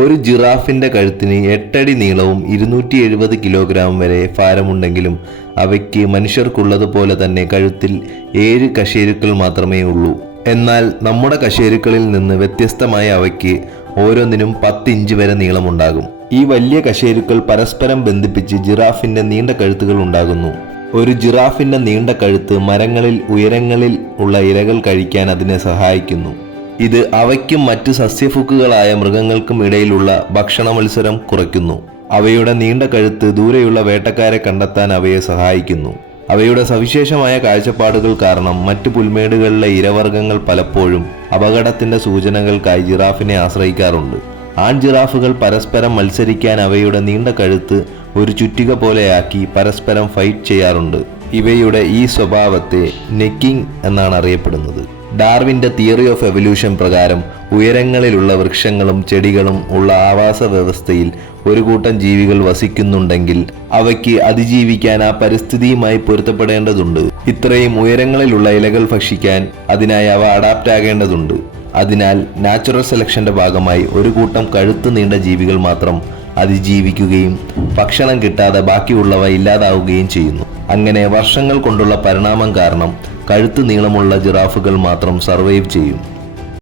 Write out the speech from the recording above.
ഒരു ജിറാഫിന്റെ കഴുത്തിന് 8 അടി നീളവും 270 കിലോഗ്രാം വരെ ഭാരമുണ്ടെങ്കിലും അവയ്ക്ക് മനുഷ്യർക്കുള്ളതുപോലെ തന്നെ കഴുത്തിൽ 7 കശേരുക്കൾ മാത്രമേ ഉള്ളൂ. എന്നാൽ നമ്മുടെ കശേരുക്കളിൽ നിന്ന് വ്യത്യസ്തമായ അവയ്ക്ക് ഓരോന്നിനും 10 ഇഞ്ച് വരെ നീളമുണ്ടാകും. ഈ വലിയ കശേരുക്കൾ പരസ്പരം ബന്ധിപ്പിച്ച് ജിറാഫിന്റെ നീണ്ട കഴുത്തുകൾ ഉണ്ടാകുന്നു. ഒരു ജിറാഫിന്റെ നീണ്ട കഴുത്ത് മരങ്ങളിൽ ഉയരങ്ങളിൽ ഉള്ള ഇലകൾ കഴിക്കാൻ അതിനെ സഹായിക്കുന്നു. ഇത് അവയ്ക്കും മറ്റു സസ്യഭുക്കുകളായ മൃഗങ്ങൾക്കും ഇടയിലുള്ള ഭക്ഷണ മത്സരം കുറയ്ക്കുന്നു. അവയുടെ നീണ്ട കഴുത്ത് ദൂരെയുള്ള വേട്ടക്കാരെ കണ്ടെത്താൻ അവയെ സഹായിക്കുന്നു. അവയുടെ സവിശേഷമായ കാഴ്ചപ്പാടുകൾ കാരണം മറ്റു പുൽമേടുകളിലെ ഇരവർഗ്ഗങ്ങൾ പലപ്പോഴും അപകടത്തിന്റെ സൂചനകൾക്കായി ജിറാഫിനെ ആശ്രയിക്കാറുണ്ട്. ആൺ ജിറാഫുകൾ പരസ്പരം മത്സരിക്കാൻ അവയുടെ നീണ്ട കഴുത്ത് ഒരു ചുറ്റിക പോലെയാക്കി പരസ്പരം ഫൈറ്റ് ചെയ്യാറുണ്ട്. ഇവയുടെ ഈ സ്വഭാവത്തെ നെക്കിംഗ് എന്നാണ് അറിയപ്പെടുന്നത്. ഡാർവിന്റെ തിയറി ഓഫ് എവല്യൂഷൻ പ്രകാരം ഉയരങ്ങളിലുള്ള വൃക്ഷങ്ങളും ചെടികളും ഉള്ള ആവാസ വ്യവസ്ഥയിൽ ഒരു കൂട്ടം ജീവികൾ വസിക്കുന്നുണ്ടെങ്കിൽ അവയ്ക്ക് അതിജീവിക്കാൻ ആ പരിസ്ഥിതിയുമായി പൊരുത്തപ്പെടേണ്ടതുണ്ട്. ഇത്രയും ഉയരങ്ങളിലുള്ള ഇലകൾ ഭക്ഷിക്കാൻ അതിനായി അവ അഡാപ്റ്റ് ആകേണ്ടതുണ്ട്. അതിനാൽ നാച്ചുറൽ സെലക്ഷന്റെ ഭാഗമായി ഒരു കൂട്ടം കഴുത്ത് നീണ്ട ജീവികൾ മാത്രം അതിജീവിക്കുകയും ഭക്ഷണം കിട്ടാതെ ബാക്കിയുള്ളവ ഇല്ലാതാവുകയും ചെയ്യുന്നു. അങ്ങനെ വർഷങ്ങൾ കൊണ്ടുള്ള പരിണാമം കാരണം കഴുത്ത് നീളമുള്ള ജിറാഫുകൾ മാത്രം സർവൈവ് ചെയ്യും.